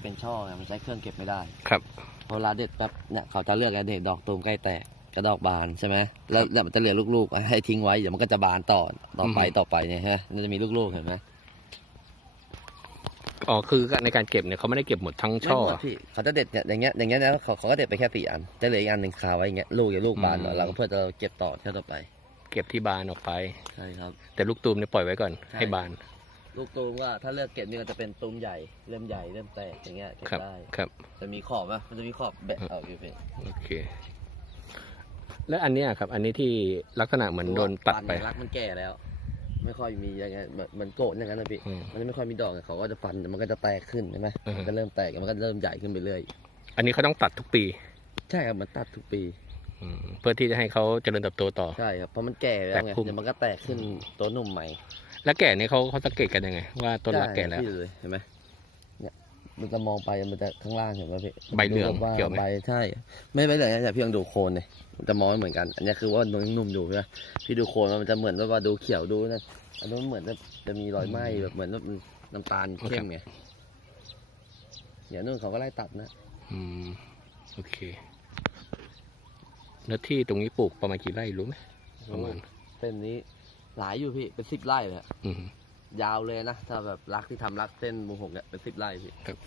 จะเป็นช่อไงมันใช้เครื่องเก็บไม่ได้ครับพอเวลาเด็ดปั๊บเนี่ยเขาจะเลือกไอ้เด็ดดอกตูมใกล้แตกกระดอกบานใช่ไหมแล้วแล้วมันจะเหลือลูกๆอะให้ทิ้งไว้เดี๋ยวมันก็จะบานต่อต่อไปอือฮึต่อไปเนี่ยฮะมันจะมีลูกๆเห็นไหมอ๋อคือในการเก็บเนี่ยเขาไม่ได้เก็บหมดทั้งช่อ ไม่หมดพี่เขาจะเด็ดเนี่ยอย่างเงี้ยอย่างเงี้ยนะเขาเขาก็เด็ดไปแค่สี่อันจะเหลืออีกอันหนึ่งคาไว้อย่างเงี้ยลูกอย่าลูกบานหน่อยอืม เราก็เพื่อจะเก็บต่อเที่ยวต่อไป เก็บที่บานออกไป ใช่ครับ แต่ลูกตูมเนี่ยปล่อยไว้ก่อน ใช่ ให้บาน ลูกตูมว่าถ้าเลือกเก็บนี่ก็จะเป็นตูมใหญ่เริ่มใหญ่เริ่มแตกอย่างเงี้ยเก็บครับได้ ครับจะมีขอบอะมันจะมีขอบแบะเอาอยู่พี่โอเค แล้วอันเนี้ยครับ อันนี้ที่ลักษณะเหมือนโดนตัดไป ฟัรักมันแก่แล้ว ไม่ค่อยมีอย่างเงี้ยเหมือนเหมือนโกรธอย่างนั้นนะพี่อืมมันจะไม่ค่อยมีดอกอะเขาก็จะฟันมันก็จะแตกขึ้นใช่ไหมอือฮึ มันก็เริ่มแตกมันก็เริ่มใหญ่ขึ้นไปเรื่อยอันนี้เขาต้องตัดทุกปีใช่ครับมันตัดทุกปี อืมเพื่อที่จะให้เขาเจริญเติบโตต่อ ใช่ครับเพราะมันแก่แล้วไงแตกพุ่ม เดี๋ยวมันก็แตกขึ้นตัวหนุ่มใหม่ แล้วแก่เนี่ยเขาเขาสังเกตกันยังไง ว่าต้นละแก่แล้วใช่พี่เลยเห็นไหมเนี่ยมันจะมองไปมันจะข้างล่างเห็นไหมพี่ใบเหลืองดูว่าเกี่ยวไหม ใบใช่ ไม่ใบเหลืองนะแต่พี่ลองดูโคนเลยมันจะมองไม่เหมือนกัน อันนี้คือว่ามันยังหนุ่มอยู่ใช่ไหมพี่ดูโคนมันจะเหมือนว่าดูเขียวดูนะอันนู้นเหมือนจะจะมีรอยไหม้แบบเหมือนว่ามันน้ำตาลเข้มไงเดี๋ยวนู่นเขาก็ไล่ตัดนะอืมโอเคเนื้อที่ตรงนี้ปลูกประมาณกี่ไร่รู้ไหมประมาณเส้นนี้ หลายอยู่พี่เป็นสิบไร่เลยอะอืม ยาวเลยนะ ถ้าแบบรักที่ทำรักเส้นหมูหกเนี่ยเป็นสิบไร่พี่ ครับ